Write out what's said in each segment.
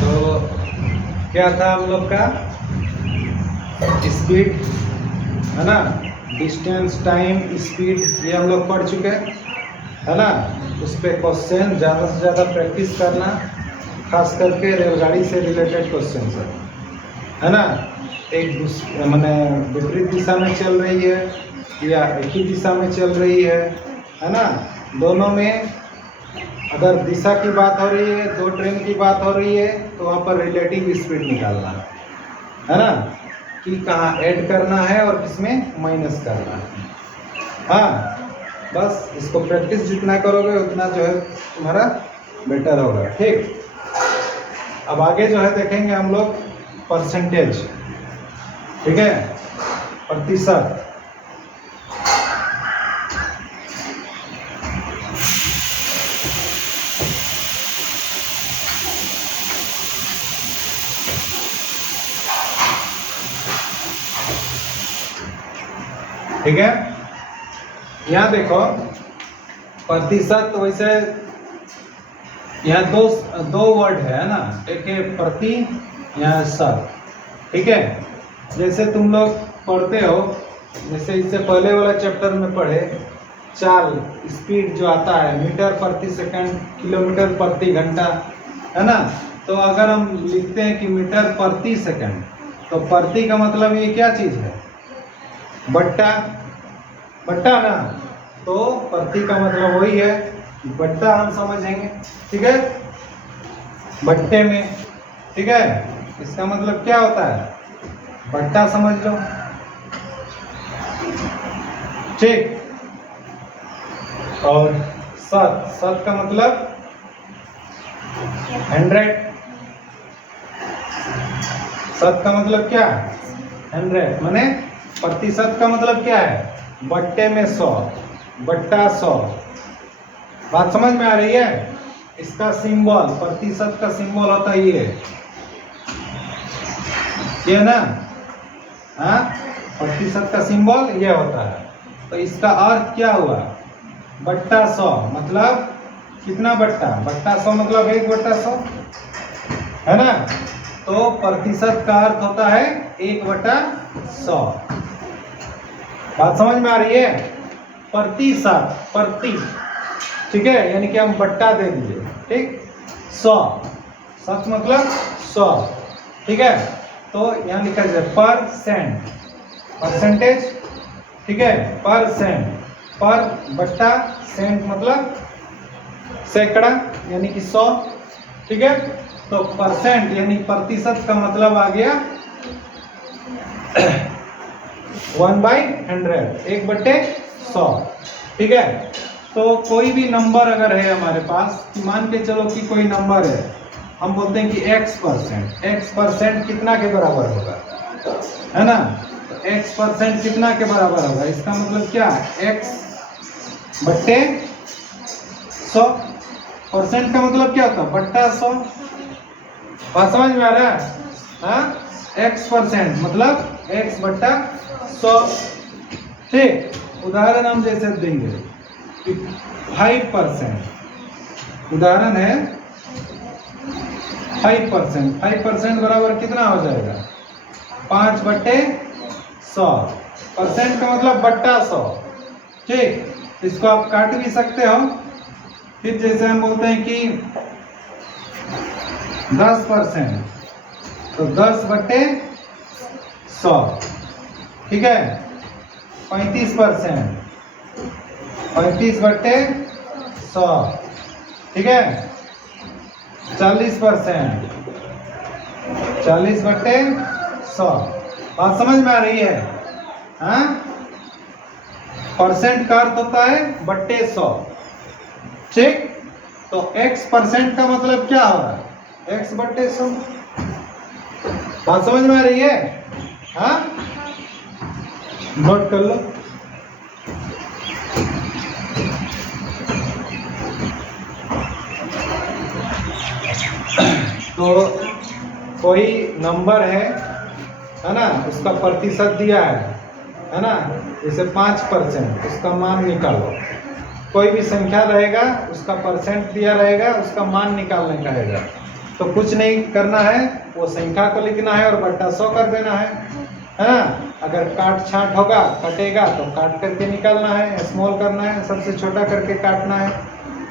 तो क्या था हम लोग का स्पीड, है ना, डिस्टेंस, टाइम, स्पीड, ये हम लोग पढ़ चुके हैं, है ना। उस पर क्वेश्चन ज़्यादा से ज़्यादा प्रैक्टिस करना, खास करके रेलगाड़ी से रिलेटेड क्वेश्चन है ना। एक दूसरे मैंने विपरीत दिशा में चल रही है या एक ही दिशा में चल रही है ना। दोनों में अगर दिशा की बात हो रही है, दो ट्रेन की बात हो रही है, तो वहाँ पर रिलेटिव स्पीड निकालना है ना, कि कहाँ ऐड करना है और किसमें माइनस करना है। हाँ, बस इसको प्रैक्टिस जितना करोगे उतना जो है तुम्हारा बेटर होगा। ठीक, अब आगे जो है देखेंगे हम लोग परसेंटेज, ठीक है, प्रतिशत। ठीक है, यहाँ देखो प्रतिशत, वैसे यहाँ दो वर्ड है ना, एक है प्रति, यहाँ शत। ठीक है, जैसे तुम लोग पढ़ते हो, जैसे इससे पहले वाला चैप्टर में पढ़े, चाल स्पीड जो आता है मीटर प्रति सेकंड, किलोमीटर प्रति घंटा, है ना। तो अगर हम लिखते हैं कि मीटर प्रति सेकंड, तो प्रति का मतलब ये क्या चीज़ है, बट्टा, बट्टा ना। तो प्रति का मतलब वही है, बट्टा हम समझेंगे। ठीक है, बट्टे में, ठीक है, इसका मतलब क्या होता है, बट्टा समझ लो। ठीक, और शत, शत का मतलब 100, शत का मतलब क्या, 100, माने प्रतिशत का मतलब क्या है, बट्टे में 100, बट्टा 100। बात समझ में आ रही है। इसका सिंबल, प्रतिशत का सिंबल होता है ये ना, हाँ, प्रतिशत का सिंबल ये होता है। तो इसका अर्थ क्या हुआ, बट्टा 100, मतलब कितना बट्टा, बट्टा 100 मतलब 1/100, है ना। तो प्रतिशत का अर्थ होता है 1/100। बात समझ में आ रही है। प्रतिशत, प्रति, ठीक है, यानी कि हम बट्टा दे दिए। ठीक, 100, शत मतलब 100, ठीक है। तो यहाँ लिखा जाए परसेंट, परसेंटेज, ठीक है, परसेंट, पर बट्टा सेंट मतलब सैकड़ा, यानी कि 100, ठीक है। तो परसेंट यानी प्रतिशत का मतलब आ गया 1/100, 1/100, ठीक है। तो कोई भी नंबर अगर है हमारे पास, मान के चलो कि कोई नंबर है, हम बोलते हैं कि x%, x% कितना के बराबर होगा, है ना। तो x% कितना के बराबर होगा, इसका मतलब क्या, x/100, परसेंट का मतलब क्या होता है, बट्टा 100। बात समझ में आ रहा है, हाँ, x% मतलब x/100। ठीक, उदाहरण हम जैसे देंगे 5%, उदाहरण है 5%, 5% बराबर कितना हो जाएगा, 5/100, परसेंट का मतलब बट्टा 100। ठीक, इसको आप काट भी सकते हो। फिर जैसे हम बोलते हैं कि 10%, तो 10/100, ठीक है। 35%, 35/100, ठीक है। 40%, 40/100। बात समझ में आ रही है, हाँ। परसेंट का अर्थ होता है बट्टे 100, ठीक। तो x% का मतलब क्या हो रहा है, x/100। बात समझ में आ रही है, हाँ, नोट कर लो। तो कोई नंबर है ना, उसका प्रतिशत दिया है ना, जैसे 5%, उसका मान निकालो। कोई भी संख्या रहेगा उसका परसेंट दिया रहेगा, उसका मान निकालने का रहेगा। तो कुछ नहीं करना है, वो संख्या को लिखना है और बट्टा 100 कर देना है ना। अगर काट छांट होगा, कटेगा तो काट करके निकालना है, स्मॉल करना है, सबसे छोटा करके काटना है,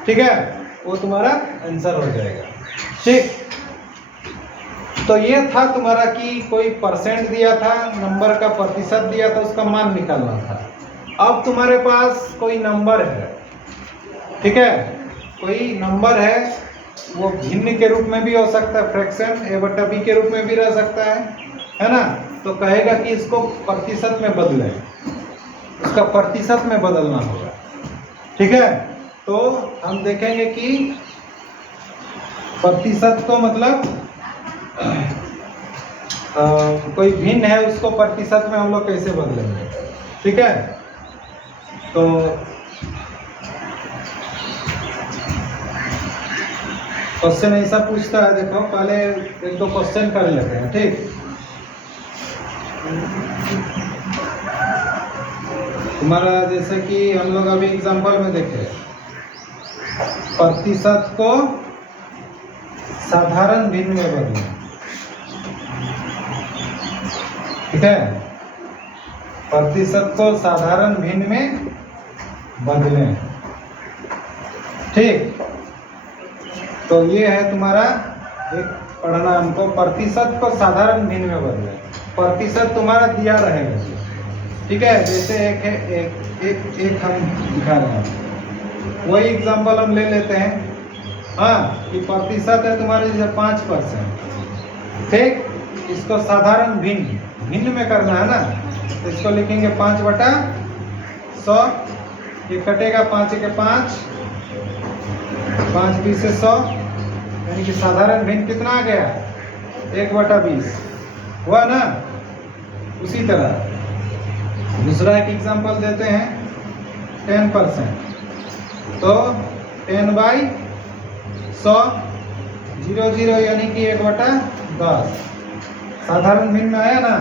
ठीक है, वो तुम्हारा आंसर हो जाएगा। ठीक, तो ये था तुम्हारा कि कोई परसेंट दिया था, नंबर का प्रतिशत दिया था, उसका मान निकालना था। अब तुम्हारे पास कोई नंबर है, ठीक है, कोई नंबर है, वो भिन्न के रूप में भी हो सकता है, फ्रैक्शन a/b के रूप में भी रह सकता है ना। तो कहेगा कि इसको प्रतिशत में बदलें, उसका प्रतिशत में बदलना होगा, ठीक है। तो हम देखेंगे कि प्रतिशत को मतलब कोई भिन्न है उसको प्रतिशत में हम लोग कैसे बदलेंगे, ठीक है। तो क्वेश्चन ऐसा पूछता है, देखो पहले एक दो क्वेश्चन कर लेते हैं, ठीक। तुम्हारा जैसे कि हम लोग अभी एग्जांपल में देखे, प्रतिशत को साधारण भिन्न में बदलें, ठीक है, प्रतिशत को साधारण भिन्न में बदलें, ठीक। तो ये है तुम्हारा एक पढ़ना हमको, प्रतिशत को साधारण भिन्न में बदलें। प्रतिशत तुम्हारा दिया रहेगा, ठीक है, जैसे एक है, एक हम दिखा रहे हैं, वही एग्जांपल हम ले लेते हैं, हाँ, कि प्रतिशत है तुम्हारे जैसे 5%, ठीक। इसको साधारण भिन्न में करना है ना, तो इसको लिखेंगे 5/100, ये कटेगा 5 के 5, 5 20 से 100, यानी कि साधारण भिन्न कितना आ गया, 1/20 हुआ ना। उसी तरह दूसरा एक एग्जांपल देते हैं, 10%, तो 10/100, 0 यानी कि 1/10, साधारण भिन्न में आया ना।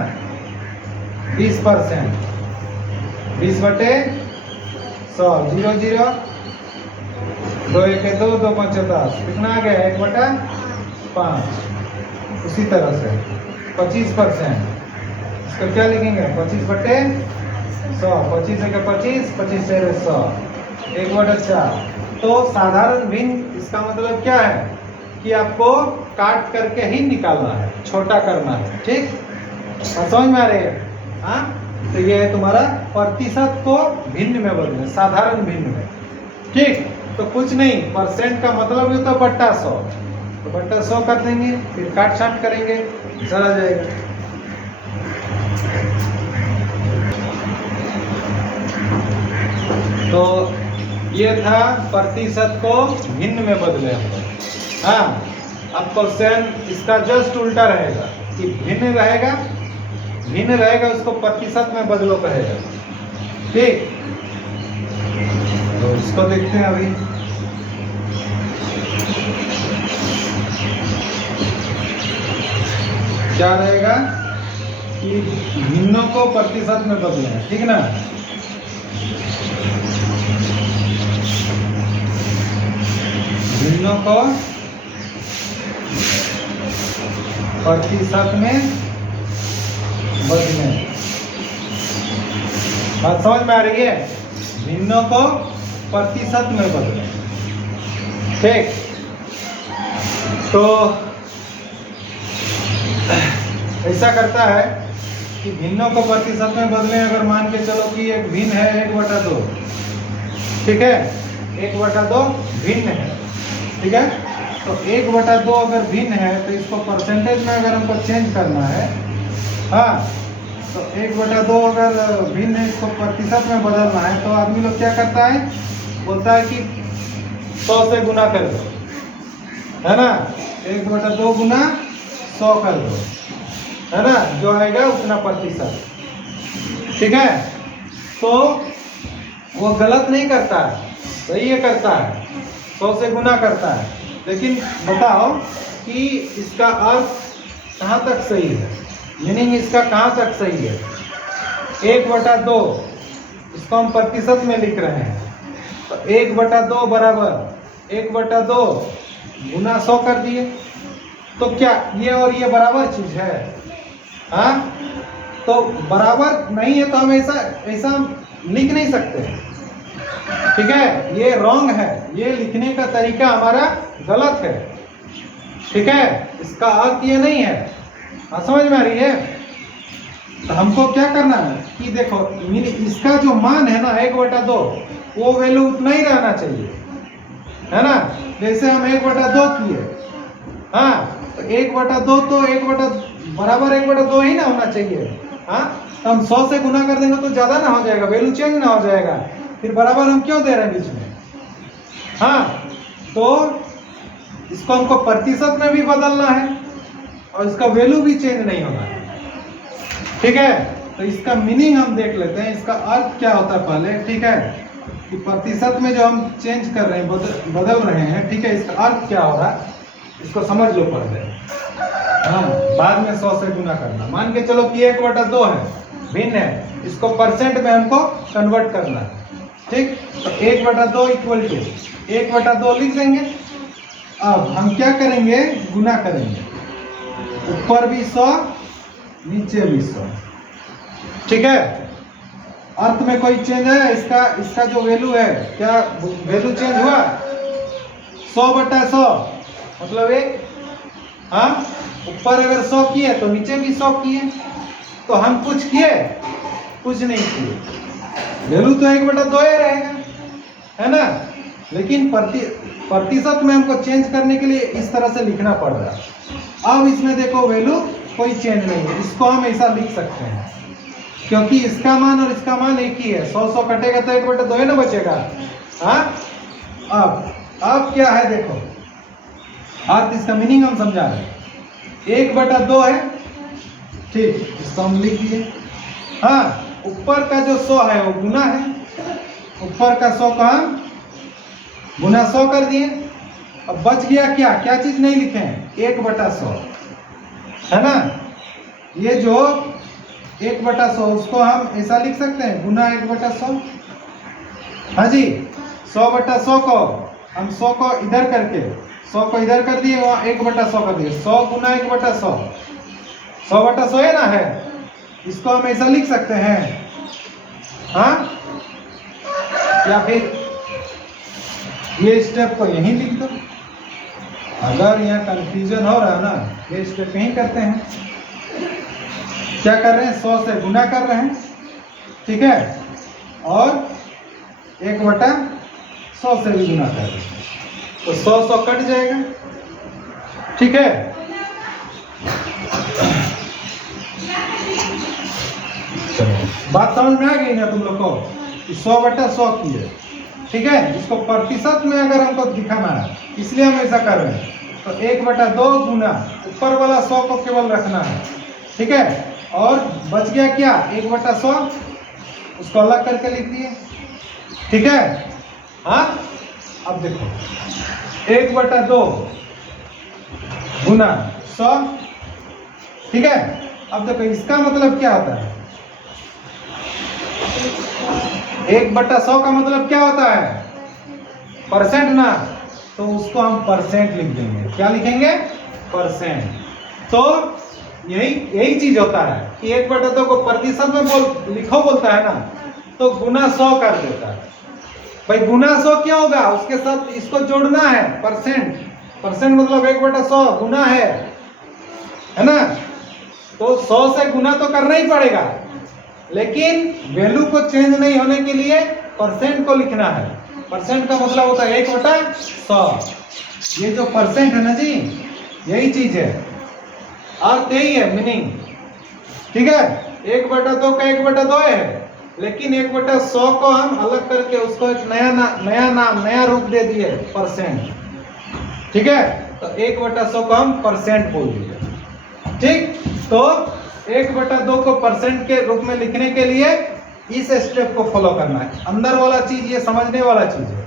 20%, 20/100, 0 2 1 2 2 5 10, कितना आ गया, 1/5। उसी तरह से 25%, इसको क्या लिखेंगे, 25/100, 25 1 25, 25 4 100, 1/4। तो साधारण भिन्न इसका मतलब क्या है कि आपको काट करके ही निकालना है, छोटा करना है, ठीक। समझ में आ रही है, हाँ। तो ये है तुम्हारा प्रतिशत को भिन्न में बदलें, साधारण भिन्न में, ठीक। तो कुछ नहीं, परसेंट का मतलब ये तो बट्टा 100, तो बट्टा 100 कर देंगे, फिर काट छाट करेंगे, चला जाएगा। तो ये था प्रतिशत को भिन्न में बदले हम लोग, हाँ। अब क्वेश्चन इसका जस्ट उल्टा रहेगा कि भिन्न रहेगा उसको प्रतिशत में बदलो कहेगा, ठीक। तो इसको देखते हैं अभी, क्या रहेगा कि भिन्नों को प्रतिशत में बदलें, ठीक ना। भिन्नों को प्रतिशत में बदलें, बात समझ में आ रही है, भिन्नों को प्रतिशत में बदलें, ठीक। तो ऐसा करता है कि भिन्नों को प्रतिशत में बदलें। अगर मान के चलो कि एक भिन्न है 1/2, ठीक है, 1/2 भिन्न है, ठीक है। तो 1/2 अगर भिन्न है तो इसको परसेंटेज में अगर हमको चेंज करना है, हाँ, तो 1/2 अगर भिन्न है, इसको प्रतिशत में बदलना है, तो आदमी लोग क्या करता है, बोलता है कि 100 से गुना कर दो, है ना, 1/2 गुना 100 कर दो, है ना, जो आएगा उतना प्रतिशत, ठीक है। तो वो गलत नहीं करता है, सही है, करता है, 100 से गुना करता है। लेकिन बताओ कि इसका अर्थ कहाँ तक सही है, मीनिंग इसका कहाँ तक सही है। 1/2 इसको हम प्रतिशत में लिख रहे हैं, तो 1/2 बराबर 1/2 गुना 100 कर दिए। तो क्या ये और ये बराबर चीज है? हाँ, तो बराबर नहीं है तो हम ऐसा लिख नहीं सकते। ठीक है, ये रॉन्ग है, ये लिखने का तरीका हमारा गलत है। ठीक है, इसका अर्थ ये नहीं है। हाँ, समझ में आ रही है? तो हमको क्या करना है कि देखो इसका जो मान है ना 1/2 वो वैल्यू उतना ही रहना चाहिए, है ना। जैसे हम 1/2 किए, हाँ, तो 1/2 तो बराबर 1/2 ही ना होना चाहिए। हाँ, तो हम 100 से गुना कर देंगे तो ज्यादा ना हो जाएगा, वैल्यू चेंज ना हो जाएगा, फिर बराबर हम क्यों दे रहे हैं बीच में? हाँ, तो इसको हमको प्रतिशत में भी बदलना है और इसका वैल्यू भी चेंज नहीं होना है। ठीक है, तो इसका मीनिंग हम देख लेते हैं, इसका अर्थ क्या होता है पहले। ठीक है, कि प्रतिशत में जो हम चेंज कर रहे हैं, बदल रहे हैं, ठीक है, इसका अर्थ क्या हो रहा है इसको समझ लो पहले। हाँ, बाद में 100 से गुना करना। मान के चलो कि 1/2 है, भिन्न है, इसको परसेंट में हमको कन्वर्ट करना है। ठीक, तो 1/2 इक्वल टू 1/2 लिख देंगे। अब हम क्या करेंगे, गुना करेंगे, ऊपर भी 100 नीचे भी 100। ठीक है, अर्थ में कोई चेंज है? इसका जो वैल्यू है, क्या वैल्यू चेंज हुआ? 100/100 मतलब 1। हाँ, ऊपर अगर 100 किए तो नीचे भी 100 किए, तो हम कुछ किए? कुछ नहीं किए, वैल्यू तो 1/2 ही रहेगा, है ना। लेकिन प्रतिशत में हमको चेंज करने के लिए इस तरह से लिखना पड़ रहा है। अब इसमें देखो वैल्यू कोई चेंज नहीं है, इसको हम ऐसा लिख सकते हैं क्योंकि इसका मान और इसका मान एक ही है। 100 कटेगा तो 1/2 ही ना बचेगा। हाँ, अब क्या है देखो, अब इसका मीनिंग हम समझा रहे हैं। 1/2 है, ठीक, इसको हम लिख दिए। हाँ, ऊपर का जो 100 है वो गुना है, ऊपर का 100 का हम गुना 100 कर दिए। अब बच गया क्या चीज नहीं लिखे हैं? 1/100, है ना। ये जो 1/100 उसको हम ऐसा लिख सकते हैं, गुना 1/100। हाँ जी, 100/100 को हम 100 को इधर करके 100 को इधर कर दिए, वहाँ 1/100 कर दिए। 100 गुना 1/100 100/100 है ना, है। इसको हम ऐसा लिख सकते हैं। हाँ, या फिर ये स्टेप को यहीं लिख दो। अगर यहाँ कंफ्यूजन हो रहा है ना, ये स्टेप यहीं करते हैं। क्या कर रहे हैं? 100 से गुना कर रहे हैं, ठीक है, और 1/100 से भी गुना कर रहे हैं, तो 100 कट जाएगा। ठीक है, बात समझ में आ गई ना तुम लोग को? 100/100 की है। ठीक है, इसको प्रतिशत में अगर हमको दिखाना है इसलिए हम ऐसा कर रहे हैं। तो 1/2 गुना ऊपर वाला 100 को केवल रखना है। ठीक है, और बच गया क्या? 1/100, उसको अलग करके लिख दिए। ठीक है, हाँ, अब देखो 1/2 गुना 100। ठीक है, अब देखो इसका मतलब क्या होता है? 1/100 का मतलब क्या होता है? परसेंट ना, तो उसको हम परसेंट लिख देंगे। क्या लिखेंगे? परसेंट। तो यही चीज होता है कि 1/2 को प्रतिशत में लिखो बोलता है ना, तो गुना 100 कर देता है। भाई गुना 100 क्या होगा? उसके साथ इसको जोड़ना है, परसेंट। परसेंट मतलब 1/100 गुना है ना। तो 100 से गुना तो करना ही पड़ेगा, लेकिन वैल्यू को चेंज नहीं होने के लिए परसेंट को लिखना है। परसेंट का मतलब होता है 1/100। ये जो परसेंट है ना जी, यही चीज है, अर्थ यही है, मीनिंग। ठीक है, 1/2 का 1/2 है, लेकिन 1/100 को हम अलग करके उसको एक नया नाम नया रूप दे दिए, परसेंट। ठीक है, तो 1/100 को हम परसेंट बोल दिए। ठीक, तो 1/2 को परसेंट के रूप में लिखने के लिए इस स्टेप को फॉलो करना है। अंदर वाला चीज ये समझने वाला चीज है,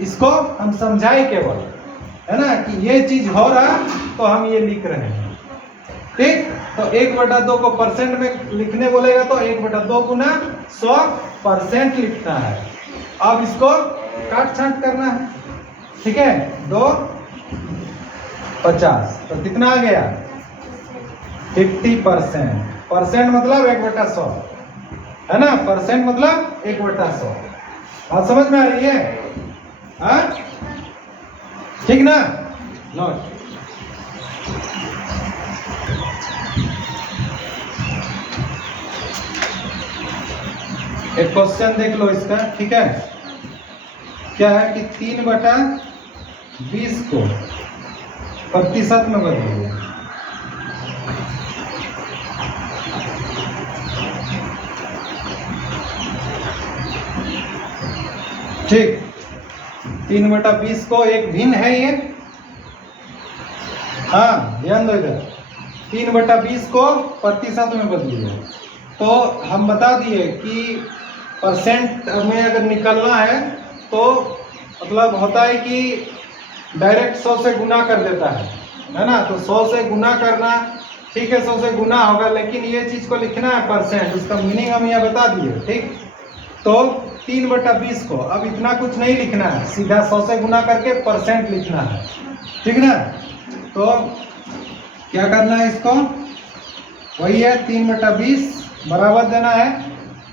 इसको हम समझाए केवल, है ना, कि ये चीज हो रहा तो हम ये लिख रहे हैं। ठीक, तो 1/2 को परसेंट में लिखने बोलेगा तो 1/2 गुना 100 परसेंट लिखना है। अब इसको काट छांट करना है, ठीक है। 2 50 तो कितना आ गया 50%। परसेंट मतलब 1/100 है ना, परसेंट मतलब 1/100। बात समझ में आ रही है? हाँ ठीक ना। लो एक क्वेश्चन देख लो इसका, ठीक है। क्या है कि 3/20 को प्रतिशत में बदलिए। ठीक, 3/20 को एक भिन्न है ये। हाँ ध्यान दो इधर, 3/20 को प्रतिशत में बदलिए। तो हम बता दिए कि परसेंट में अगर निकलना है तो मतलब होता है कि डायरेक्ट 100 से गुना कर देता है ना। तो 100 से गुना करना, ठीक है 100 से गुना होगा, लेकिन ये चीज़ को लिखना है परसेंट, उसका मीनिंग हम यहाँ बता दिए, ठीक। तो 3/20 को अब इतना कुछ नहीं लिखना है, सीधा 100 से गुना करके परसेंट लिखना है, ठीक ना। तो क्या करना है इसको, वही है 3/20 बराबर देना है,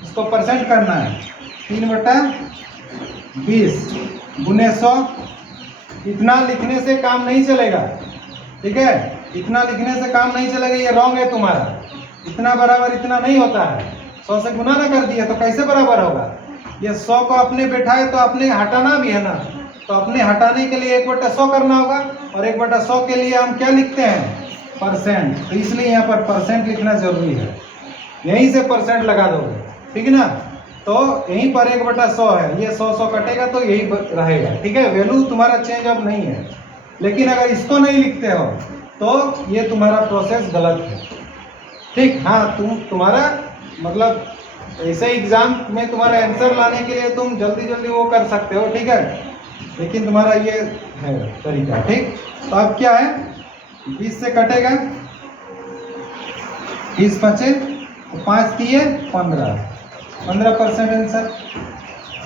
इसको परसेंट करना है। 3/20 गुने 100। इतना लिखने से काम नहीं चलेगा, ठीक है, इतना लिखने से काम नहीं चलेगा, ये रॉन्ग है तुम्हारा। इतना बराबर इतना नहीं होता है, 100 से गुना ना कर दिया तो कैसे बराबर होगा। ये 100 को अपने बैठाए तो अपने हटाना भी है ना, तो अपने हटाने के लिए 1/100 करना होगा, और 1/100 के लिए हम क्या लिखते हैं, परसेंट। तो इसलिए यहाँ पर परसेंट लिखना जरूरी है, यहीं से परसेंट लगा दोगे, ठीक है ना। तो यहीं पर 1/100 है, ये 100 कटेगा तो यही रहेगा, ठीक है। वैल्यू तुम्हारा चेंज अब नहीं है, लेकिन अगर इसको नहीं लिखते हो तो ये तुम्हारा प्रोसेस गलत है, ठीक। हाँ तुम्हारा मतलब ऐसे एग्जाम में तुम्हारा आंसर लाने के लिए तुम जल्दी जल्दी वो कर सकते हो, ठीक है, लेकिन तुम्हारा ये है तरीका, ठीक। तो अब क्या है, 20 से कटेगा, 20 बचे तो 5 दिए 15% आंसर,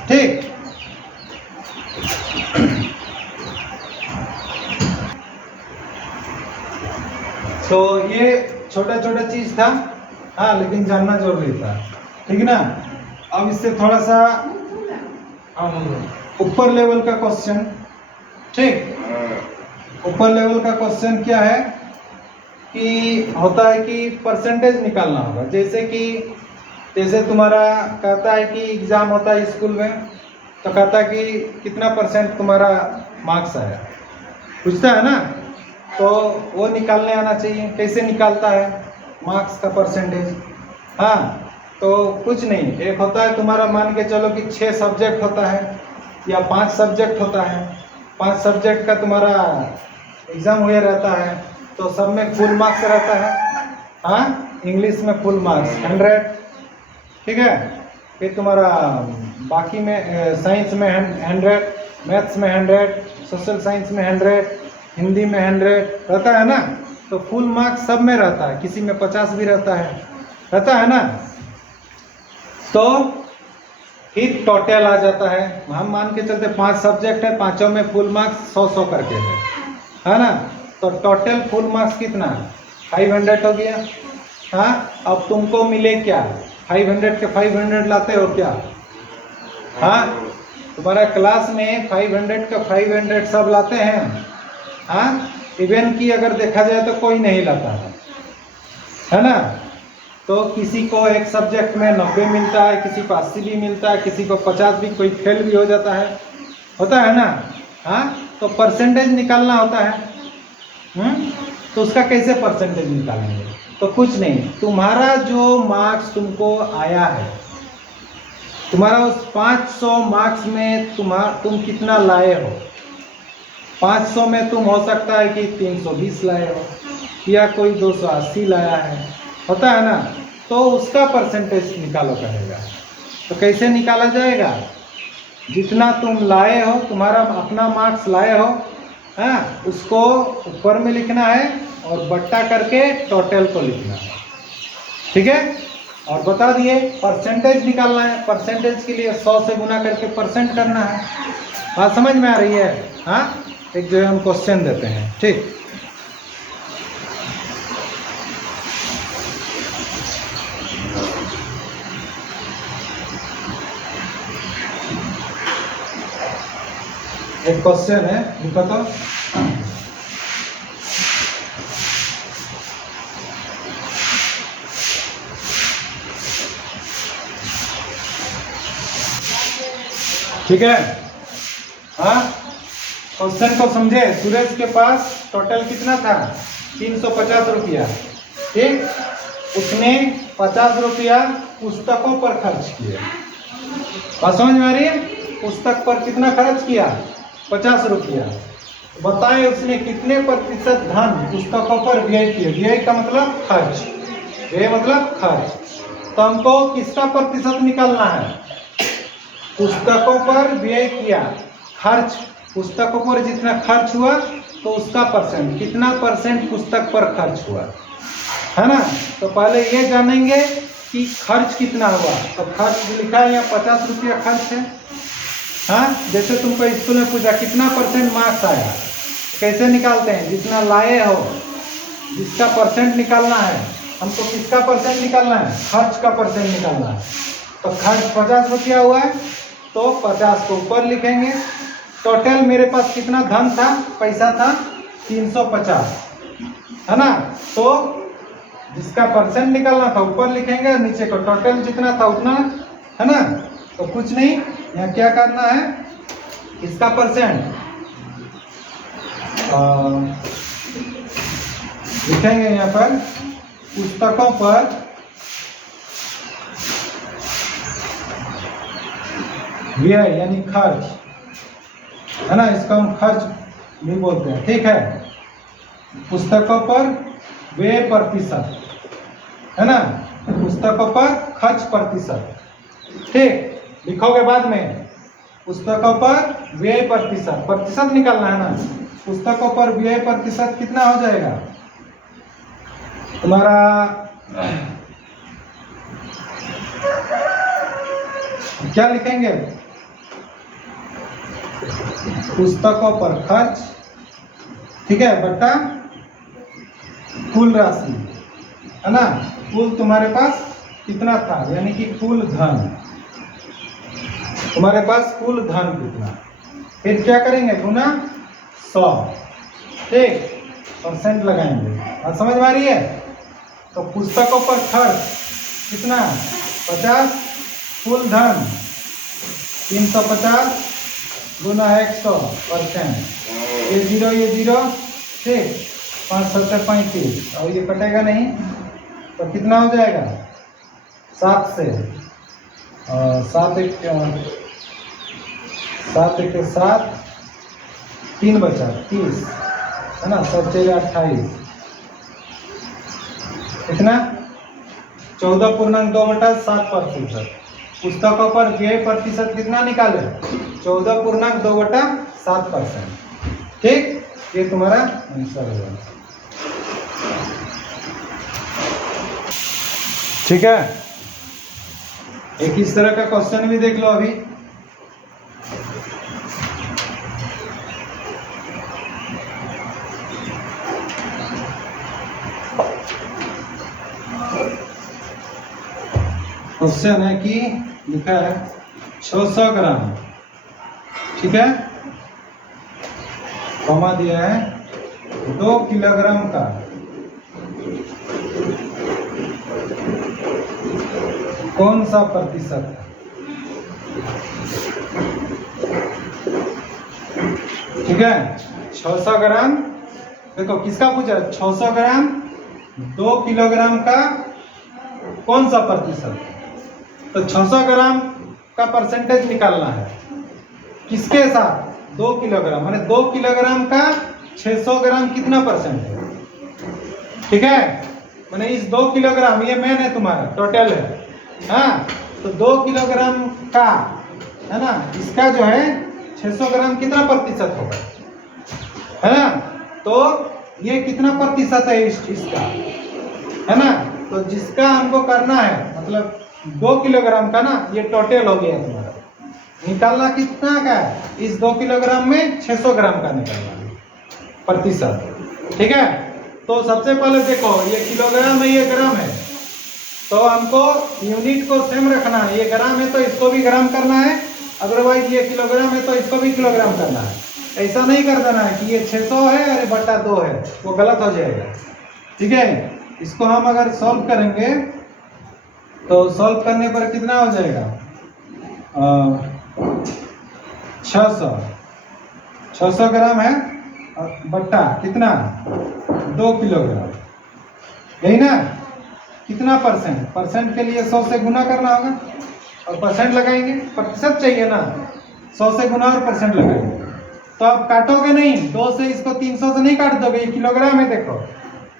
ठीक। तो ये छोटा छोटा चीज था, हाँ, लेकिन जानना जरूरी था, ठीक ना। अब इससे थोड़ा सा ऊपर लेवल का क्वेश्चन, ठीक। ऊपर लेवल का क्वेश्चन क्या है कि होता है कि परसेंटेज निकालना होगा। जैसे तुम्हारा कहता है कि एग्जाम होता है स्कूल में, तो कहता है कि कितना परसेंट तुम्हारा मार्क्स आया, पूछता है ना, तो वो निकालने आना चाहिए। कैसे निकालता है मार्क्स का परसेंटेज, हाँ, तो कुछ नहीं, एक होता है तुम्हारा, मान के चलो कि 6 सब्जेक्ट होता है या 5 सब्जेक्ट होता है, 5 सब्जेक्ट का तुम्हारा एग्ज़ाम हुआ रहता है, तो सब में फुल मार्क्स रहता है, हाँ। इंग्लिश में फुल मार्क्स 100, ठीक है। फिर तुम्हारा बाकी में साइंस में 100, मैथ्स में 100, सोशल साइंस में 100, हिंदी में 100 रहता है ना। तो फुल मार्क्स सब में रहता है, किसी में 50 भी रहता है ना। तो फिर टोटल आ जाता है, हम मान के चलते 5 सब्जेक्ट है, पांचों में फुल मार्क्स 100 करके है ना। तो टोटल फुल मार्क्स कितना, 500 हो गया, हाँ। अब तुमको मिले क्या, 500 के 500 लाते हो क्या, हाँ। तुम्हारा क्लास में 500 का 500 सब लाते हैं, हाँ। इवन की अगर देखा जाए तो कोई नहीं लाता है ना। तो किसी को एक सब्जेक्ट में 90 मिलता है, किसी को 80 भी मिलता है, किसी को 50 भी, कोई फेल भी हो जाता है, होता है ना, हाँ। तो परसेंटेज निकालना होता है, तो उसका कैसे परसेंटेज निकालेंगे, तो कुछ नहीं, तुम्हारा जो मार्क्स तुमको आया है, तुम्हारा उस 500 मार्क्स में तुम कितना लाए हो। 500 में तुम हो सकता है कि 320 लाए हो, या कोई 280 लाया है, होता है ना। तो उसका परसेंटेज निकालो कहेगा। तो कैसे निकाला जाएगा, जितना तुम लाए हो, तुम्हारा अपना मार्क्स लाए हो, हाँ, उसको ऊपर में लिखना है और बट्टा करके टोटल को लिखना है, ठीक है। और बता दिए परसेंटेज निकालना है, परसेंटेज के लिए 100 से गुना करके परसेंट करना है। बात समझ में आ रही है? हाँ, एक जो है हम क्वेश्चन देते हैं, ठीक। एक क्वेश्चन है, लिखो तो। ठीक है, हाँ, क्वेश्चन को समझे। सुरेश के पास टोटल कितना था? 350 रुपया, ठीक। उसने 50 रुपया पुस्तकों पर खर्च किए। बात समझ में आ रही है? पुस्तक पर कितना खर्च किया? 50 रुपया। बताएं उसने कितने प्रतिशत धन पुस्तकों पर व्यय किया? व्यय का मतलब खर्च, व्यय मतलब खर्च। तो हमको किसका प्रतिशत निकालना है? पुस्तकों पर व्यय किया, खर्च, पुस्तकों पर जितना खर्च हुआ तो उसका परसेंट, कितना परसेंट पुस्तक पर खर्च हुआ, है ना। तो पहले ये जानेंगे कि खर्च कितना हुआ। तो खर्च लिखा है यहाँ 50 रुपया खर्च है। हाँ, जैसे तुमको स्कूल में पूछा कितना परसेंट मार्क्स आया, कैसे निकालते हैं? जितना लाए हो, जिसका परसेंट निकालना है हमको। किसका परसेंट निकालना है? खर्च का परसेंट निकालना है। तो खर्च 50 रुपया हुआ है तो 50 को ऊपर लिखेंगे। टोटल मेरे पास कितना धन था, पैसा था 350, है ना। तो जिसका परसेंट निकालना था ऊपर लिखेंगे, नीचे को टोटल जितना था उतना, है ना। तो कुछ नहीं, यहाँ क्या करना है, इसका परसेंट लिखेंगे यहाँ पर पुस्तकों पर व्यय यानी खर्च, है ना। इसको हम खर्च भी बोलते हैं, ठीक है। पुस्तकों पर व्यय प्रतिशत, है ना, पुस्तकों पर खर्च प्रतिशत, ठीक। लिखोगे बाद में पुस्तकों पर व्यय प्रतिशत, प्रतिशत निकालना है ना। पुस्तकों पर व्यय प्रतिशत कितना हो जाएगा तुम्हारा? क्या लिखेंगे? पुस्तकों पर खर्च, ठीक है, बटा कुल राशि, है ना। कुल तुम्हारे पास कितना था, यानी कि कुल धन, तुम्हारे पास कुल धन कितना। फिर क्या करेंगे? गुना 100, ठीक, परसेंट लगाएंगे। और समझ में आ रही है? तो पुस्तकों पर खर्च कितना? 50, कुल धन 350 गुना 100%। ये 0, ठीक, 5 7 35, और ये कटेगा नहीं तो कितना हो जाएगा? 7 से 7 एक 7, 3 बचा 30, है ना। 7 4 28, कितना? 14.2/7%। पुस्तकों पर व्यय प्रतिशत कितना निकाले? 14.2/7%, ठीक। ये तुम्हारा आंसर होगा, ठीक है। एक इस तरह का क्वेश्चन भी देख लो अभी। क्वेश्चन है कि लिखा है 600 ग्राम, ठीक है, कॉमा दिया है 2 किलोग्राम का कौन सा प्रतिशत है? ठीक है, 600 ग्राम, देखो किसका पूछा? 600 ग्राम 2 किलोग्राम का कौन सा प्रतिशत? तो 600 ग्राम का परसेंटेज निकालना है किसके साथ? 2 किलोग्राम, माने 2 किलोग्राम का 600 ग्राम कितना परसेंट है? ठीक है, माने इस 2 किलोग्राम, ये मेन है तुम्हारा, टोटल है, हाँ। तो 2 किलोग्राम का, है ना, इसका जो है 600 ग्राम कितना प्रतिशत होगा, है ना। तो ये कितना प्रतिशत है इसका, है ना। तो जिसका हमको करना है, मतलब 2 किलोग्राम का ना, ये टोटल हो गया तुम्हारा। निकालना कितना का है, इस 2 किलोग्राम में 600 ग्राम का निकालना है प्रतिशत, ठीक है। तो सबसे पहले देखो ये किलोग्राम है, ये ग्राम है, तो हमको यूनिट को सेम रखना है। ये ग्राम है तो इसको भी ग्राम करना है, अदरवाइज ये किलोग्राम है तो इसको भी किलोग्राम करना है। ऐसा नहीं कर देना है कि ये 600 है अरे बटा 2 है, वो गलत हो जाएगा, ठीक है। इसको हम अगर सॉल्व करेंगे तो सॉल्व करने पर कितना हो जाएगा, 600 ग्राम है बट्टा कितना, 2 किलोग्राम, यही ना। कितना परसेंट, परसेंट के लिए 100 से गुना करना होगा और परसेंट लगाएंगे, प्रतिशत चाहिए ना, 100 से गुना और परसेंट लगाएंगे। तो आप काटोगे नहीं, 2 से इसको 300 से नहीं काट दोगे, ये किलोग्राम है, देखो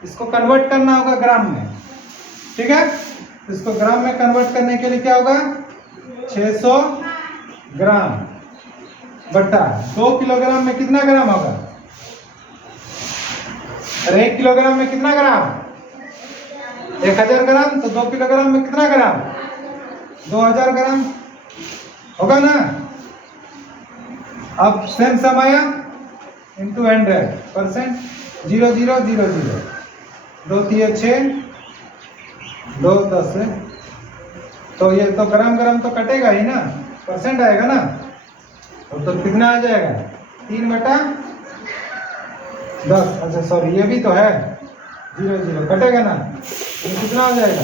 इसको कन्वर्ट करना होगा ग्राम में, ठीक है। इसको ग्राम में कन्वर्ट करने के लिए क्या होगा, 600 ग्राम बट्टा 2 किलोग्राम में कितना ग्राम होगा, अरे 1 किलोग्राम में कितना ग्राम, 1000 ग्राम, तो 2 किलोग्राम में कितना ग्राम, 2000 ग्राम होगा ना। अब सेम समाया इंटू 100%, 0 0 0 0, 2 3 6, 2 10 है, तो ये तो ग्राम ग्राम तो कटेगा ही ना, परसेंट आएगा ना। तो कितना आ जाएगा, 3 बटा 10, अच्छा सॉरी ये भी तो है, 0 0 कटेगा ना, ये कितना हो जाएगा,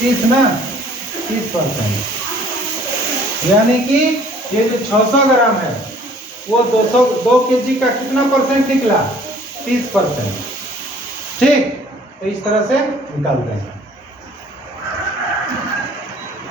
30 ना, 30%। यानी कि ये जो 600 ग्राम है वो 2 केजी का कितना परसेंट निकला, 30%, ठीक। तो इस तरह से निकालते हैं।